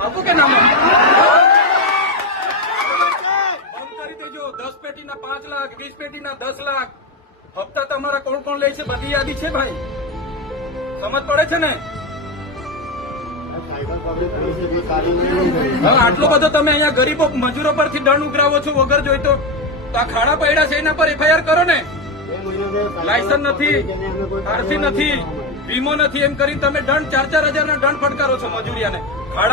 કે નામો બંધ કરી દેજો. દસ પેટીના પાંચ લાખ, વીસ પેટીના દસ લાખ. હપ્તા તમારા કોણ કોણ લે છે? બધી યાદી છે ભાઈ. સમજ પડે છે ને? આટલો બધો તમે અહીંયા ગરીબો મજૂરો પરથી દંડ ઉઘરાવો છો, વગર જોઈતો તો. આ ખાડા પડ્યા છે, એના પર એફઆઈઆર કરો ને. લાયસન્સ નથી, આરસી નથી, વીમો નથી, એમ કરી તમે દંડ, ચાર ચાર હજારના દંડ ફટકારો છો મજૂરિયાને.